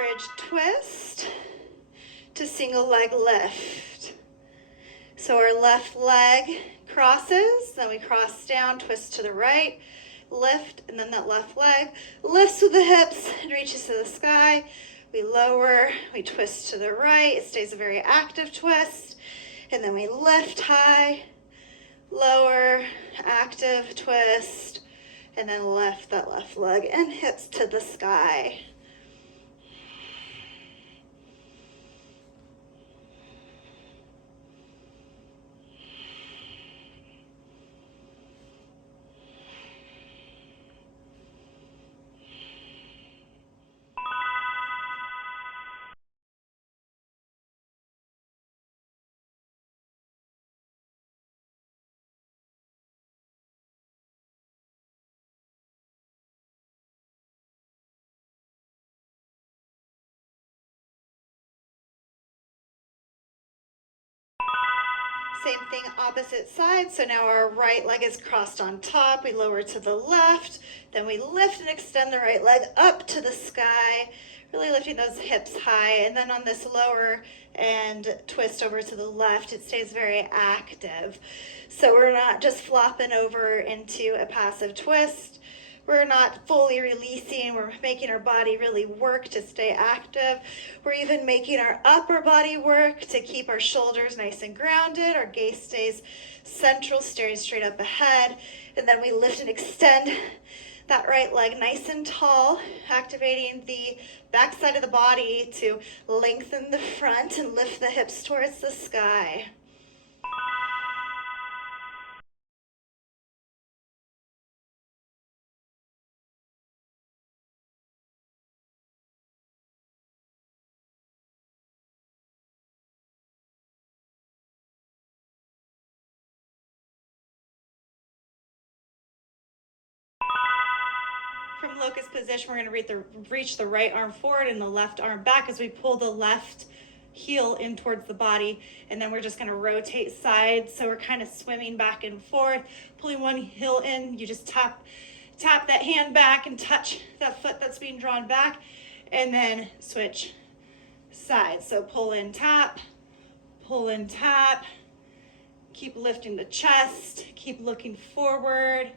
Bridge twist to single leg lift. So our left leg crosses, then we cross down, twist to the right, lift, and then that left leg lifts with the hips and reaches to the sky. We lower, we twist to the right, it stays a very active twist, and then we lift high, lower, active twist, and then lift that left leg and hips to the sky. Same thing, opposite side. So now our right leg is crossed on top. We lower to the left. Then we lift and extend the right leg up to the sky, really lifting those hips high. And then on this lower and twist over to the left, it stays very active. So we're not just flopping over into a passive twist. We're not fully releasing, we're making our body really work to stay active. We're even making our upper body work to keep our shoulders nice and grounded. Our gaze stays central, staring straight up ahead. And then we lift and extend that right leg nice and tall, activating the back side of the body to lengthen the front and lift the hips towards the sky. From locust position, we're going to reach the right arm forward and the left arm back as we pull the left heel in towards the body, and then we're just going to rotate sides. So we're kind of swimming back and forth, pulling one heel in. You just tap that hand back and touch that foot that's being drawn back, and then switch sides. So pull in, tap, keep lifting the chest, keep looking forward.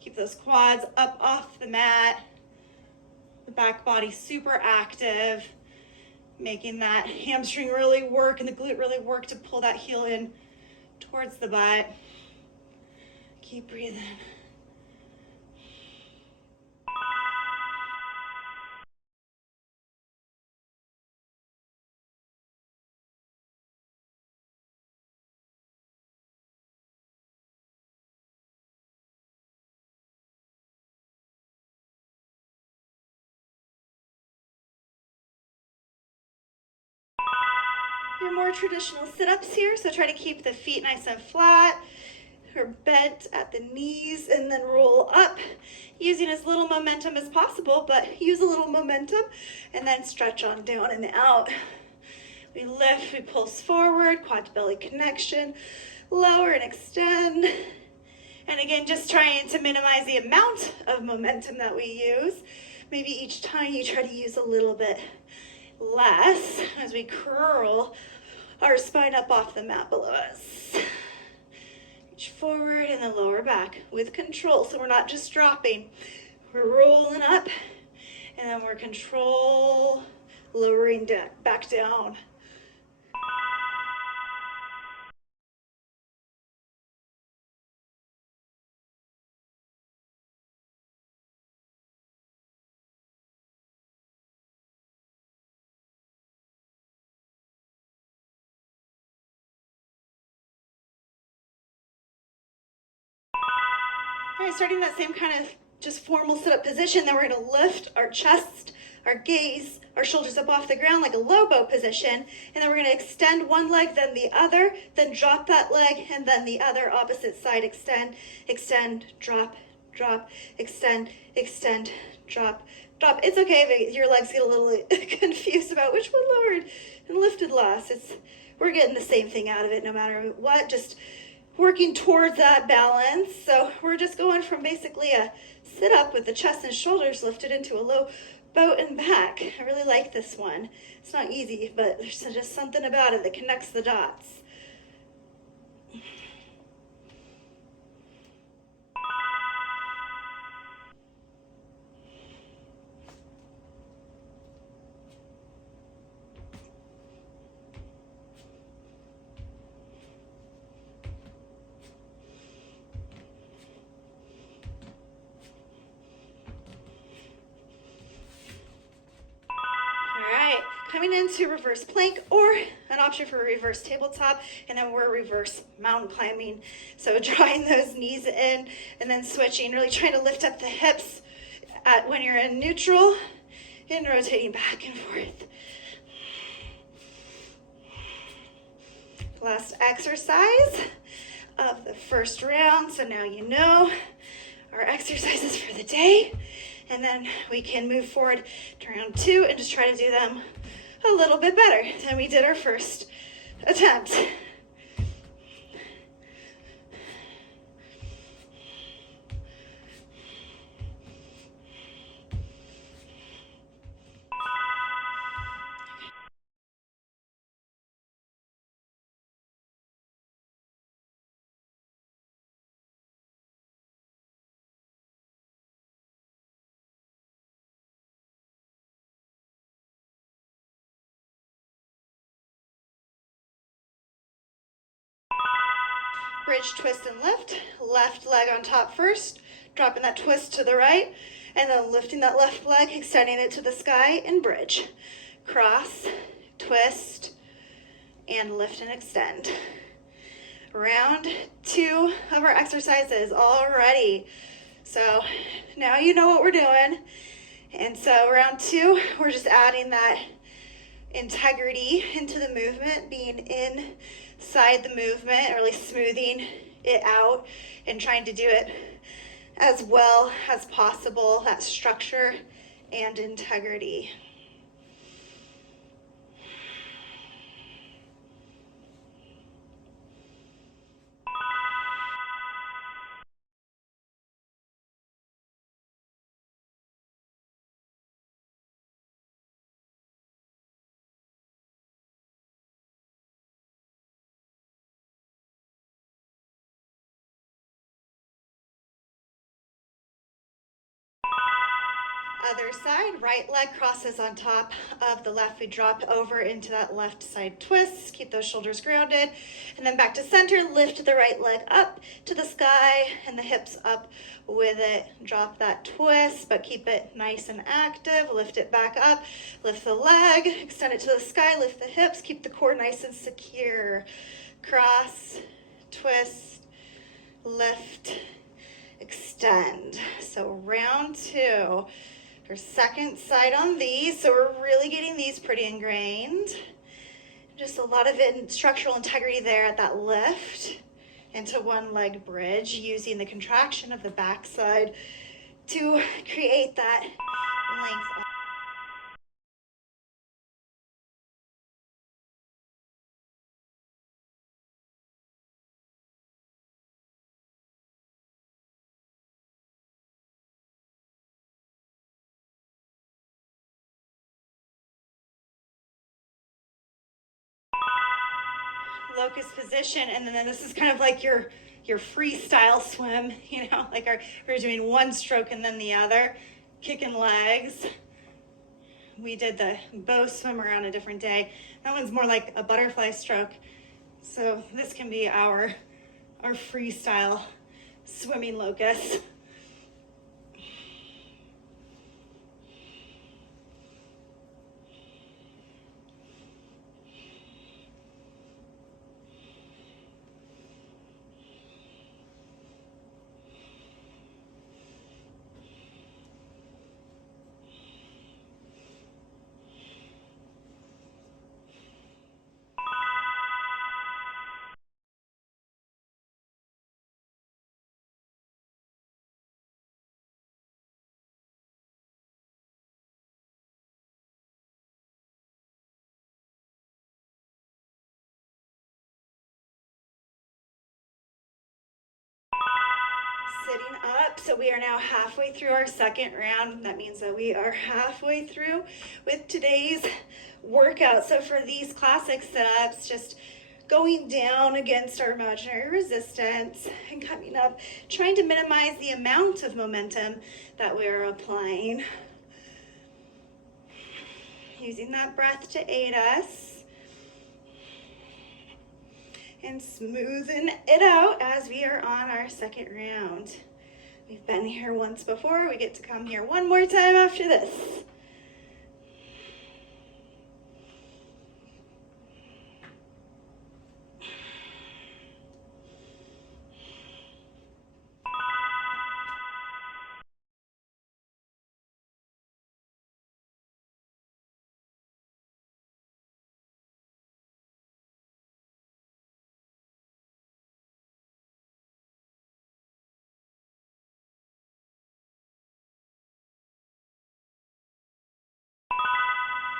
Keep those quads up off the mat, the back body super active, making that hamstring really work and the glute really work to pull that heel in towards the butt. Keep breathing. Your more traditional sit-ups here, so try to keep the feet nice and flat or bent at the knees, and then roll up using as little momentum as possible, but use a little momentum and then stretch on down and out. We lift, we pulse forward, quad to belly connection, lower and extend. And again, just trying to minimize the amount of momentum that we use. Maybe each time you try to use a little bit less as we curl our spine up off the mat below us. Reach forward and then lower back with control. So we're not just dropping, we're rolling up, and then we're control, lowering back down. All right, starting that same kind of just formal sit-up position, then we're going to lift our chest, our gaze, our shoulders up off the ground like a low bow position, and then we're going to extend one leg, then the other, then drop that leg, and then the other opposite side, extend, extend, drop, drop, extend, extend, drop, drop. It's okay if your legs get a little confused about which one lowered and lifted last. We're getting the same thing out of it no matter what, just working towards that balance. So we're just going from basically a sit up with the chest and shoulders lifted into a low boat and back. I really like this one. It's not easy, but there's just something about it that connects the dots. Coming into reverse plank, or an option for reverse tabletop, and then we're reverse mountain climbing. So drawing those knees in and then switching, really trying to lift up the hips when you're in neutral and rotating back and forth. Last exercise of the first round. So now you know our exercises for the day, and then we can move forward to round 2 and just try to do them a little bit better than we did our first attempt. Bridge, twist, and lift. Left leg on top first, dropping that twist to the right, and then lifting that left leg, extending it to the sky, and bridge. Cross, twist, and lift and extend. Round 2 of our exercises already. So now you know what we're doing. And so round 2, we're just adding that integrity into the movement, being inside the movement, or really smoothing it out and trying to do it as well as possible, that structure and integrity. Other side, right leg crosses on top of the left. We drop over into that left side twist, keep those shoulders grounded, and then back to center, lift the right leg up to the sky and the hips up with it. Drop that twist, but keep it nice and active. Lift it back up, lift the leg, extend it to the sky, lift the hips, keep the core nice and secure. Cross, twist, lift, extend. So round 2. Our second side on these, so we're really getting these pretty ingrained. Just a lot of structural integrity there at that lift into one leg bridge, using the contraction of the backside to create that length. Locust position, and then this is kind of like your freestyle swim, you know, like we're doing one stroke and then the other, kicking legs. We did the bow swim around a different day. That one's more like a butterfly stroke. So this can be our freestyle swimming locust. sitting up. So we are now halfway through our second round. That means that we are halfway through with today's workout. So for these classic sit-ups, just going down against our imaginary resistance and coming up, trying to minimize the amount of momentum that we're applying. Using that breath to aid us. And smoothing it out as we are on our second round. We've been here once before. We get to come here one more time after this.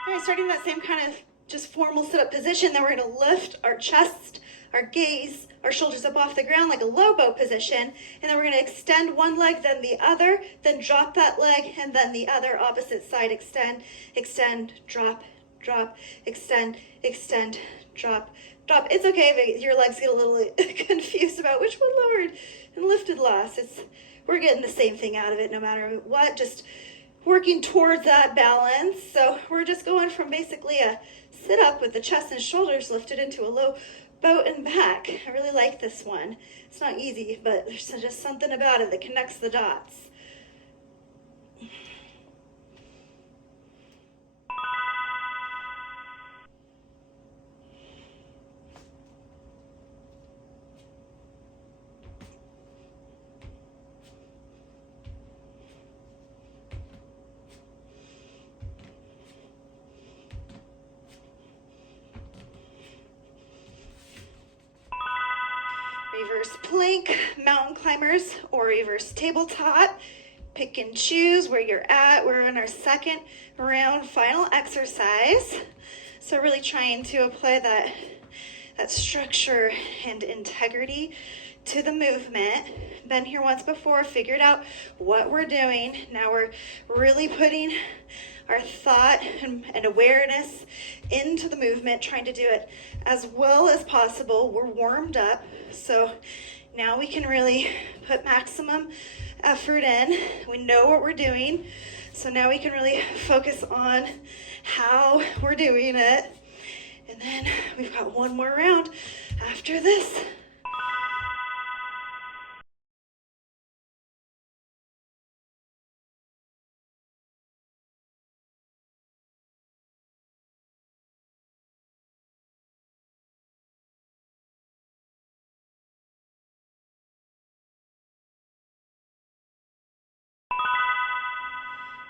All right, starting that same kind of just formal sit-up position, then we're going to lift our chest, our gaze, our shoulders up off the ground like a low boat position, and then we're going to extend one leg, then the other, then drop that leg, and then the other opposite side, extend, extend, drop, drop, extend, extend, drop, drop. It's okay if your legs get a little confused about which one lowered and lifted last. We're getting the same thing out of it no matter what, just working towards that balance. So we're just going from basically a sit up with the chest and shoulders lifted into a low boat and back. I really like this one. It's not easy, but there's just something about it that connects the dots. Reverse plank, mountain climbers, or reverse tabletop. Pick and choose where you're at. We're in our second round, final exercise. So really trying to apply that structure and integrity to the movement. Been here once before, figured out what we're doing. Now we're really putting our thought and awareness into the movement, trying to do it as well as possible. We're warmed up, so now we can really put maximum effort in. We know what we're doing, so now we can really focus on how we're doing it. And then we've got one more round after this.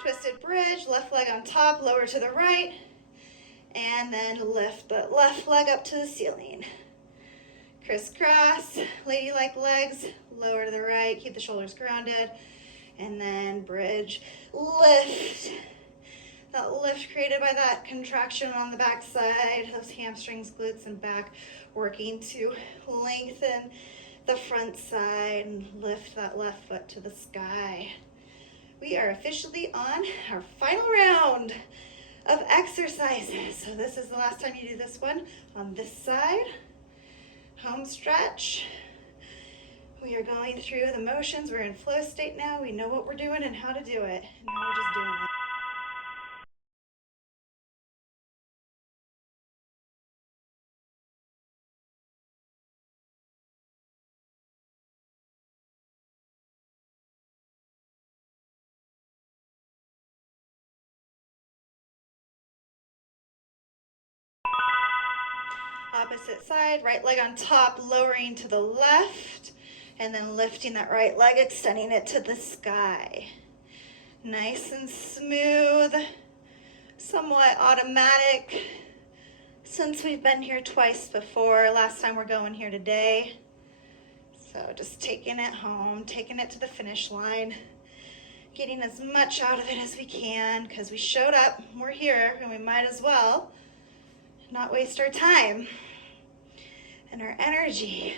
Twisted bridge, left leg on top, lower to the right, and then lift the left leg up to the ceiling. Crisscross, ladylike legs, lower to the right, keep the shoulders grounded, and then bridge, lift. That lift created by that contraction on the back side, those hamstrings, glutes, and back, working to lengthen the front side and lift that left foot to the sky. We are officially on our final round of exercises. So this is the last time you do this one on this side. Home stretch. We are going through the motions. We're in flow state now. We know what we're doing and how to do it. And now we're just doing it. Opposite side, right leg on top, lowering to the left, and then lifting that right leg, extending it to the sky. Nice and smooth, somewhat automatic, since we've been here twice before. Last time we're going here today. So just taking it home, taking it to the finish line, getting as much out of it as we can, because we showed up, we're here, and we might as well not waste our time and our energy.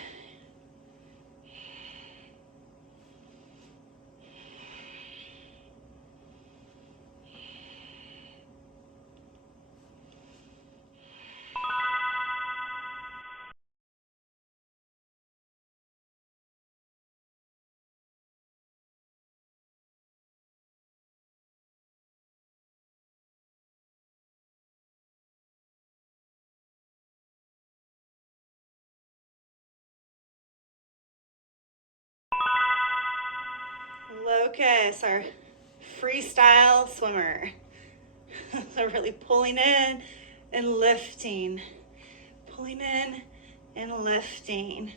Locust, our freestyle swimmer. So really pulling in and lifting, pulling in and lifting.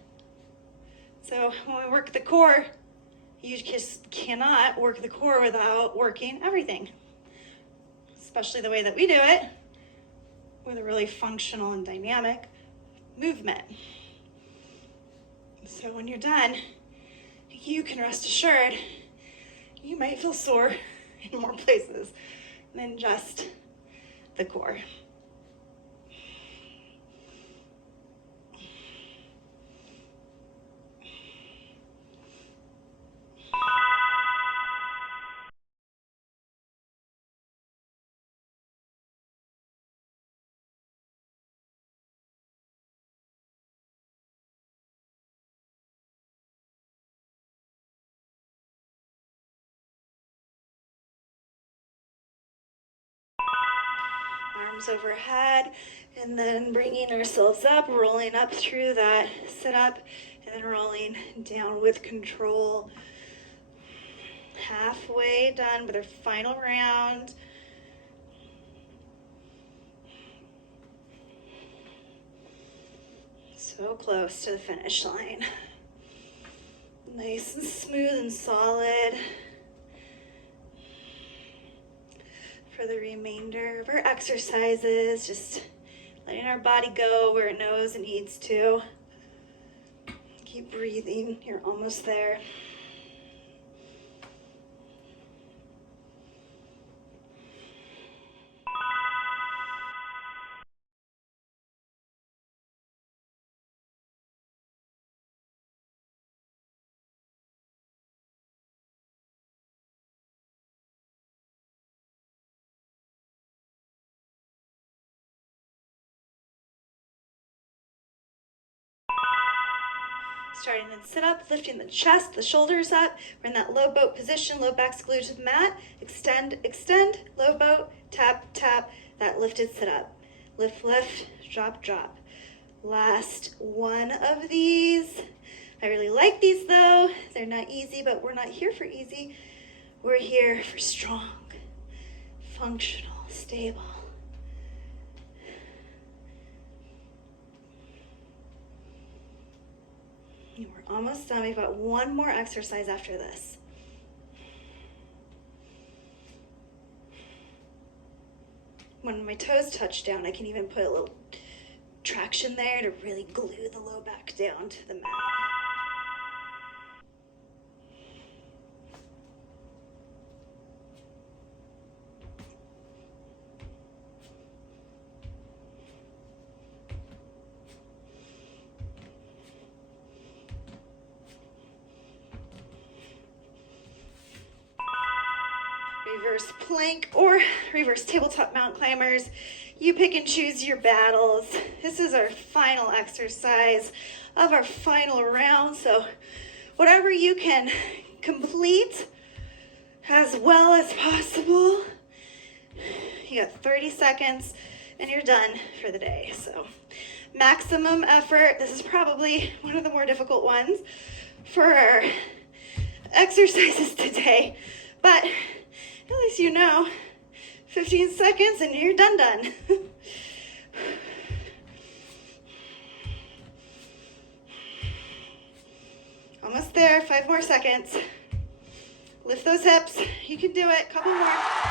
So when we work the core, you just cannot work the core without working everything, especially the way that we do it, with a really functional and dynamic movement. So when you're done, you can rest assured you might feel sore in more places than just the core. Arms overhead, and then bringing ourselves up, rolling up through that sit up, and then rolling down with control. Halfway done with our final round. So close to the finish line. Nice and smooth and solid. For the remainder of our exercises, just letting our body go where it knows it needs to. Keep breathing, you're almost there. Starting in sit up, lifting the chest, the shoulders up. We're in that low boat position, low back's glued to the mat. Extend, extend, low boat, tap, tap, that lifted sit up. Lift, lift, drop, drop. Last one of these. I really like these though. They're not easy, but we're not here for easy. We're here for strong, functional, stable. We're almost done. We've got one more exercise after this. When my toes touch down, I can even put a little traction there to really glue the low back down to the mat. Reverse plank or reverse tabletop mountain climbers. You pick and choose your battles. This is our final exercise of our final round. So whatever you can complete as well as possible. You got 30 seconds and you're done for the day. So maximum effort. This is probably one of the more difficult ones for our exercises today, but at least you know, 15 seconds and you're done. Almost there, 5 more seconds. Lift those hips, you can do it, couple more.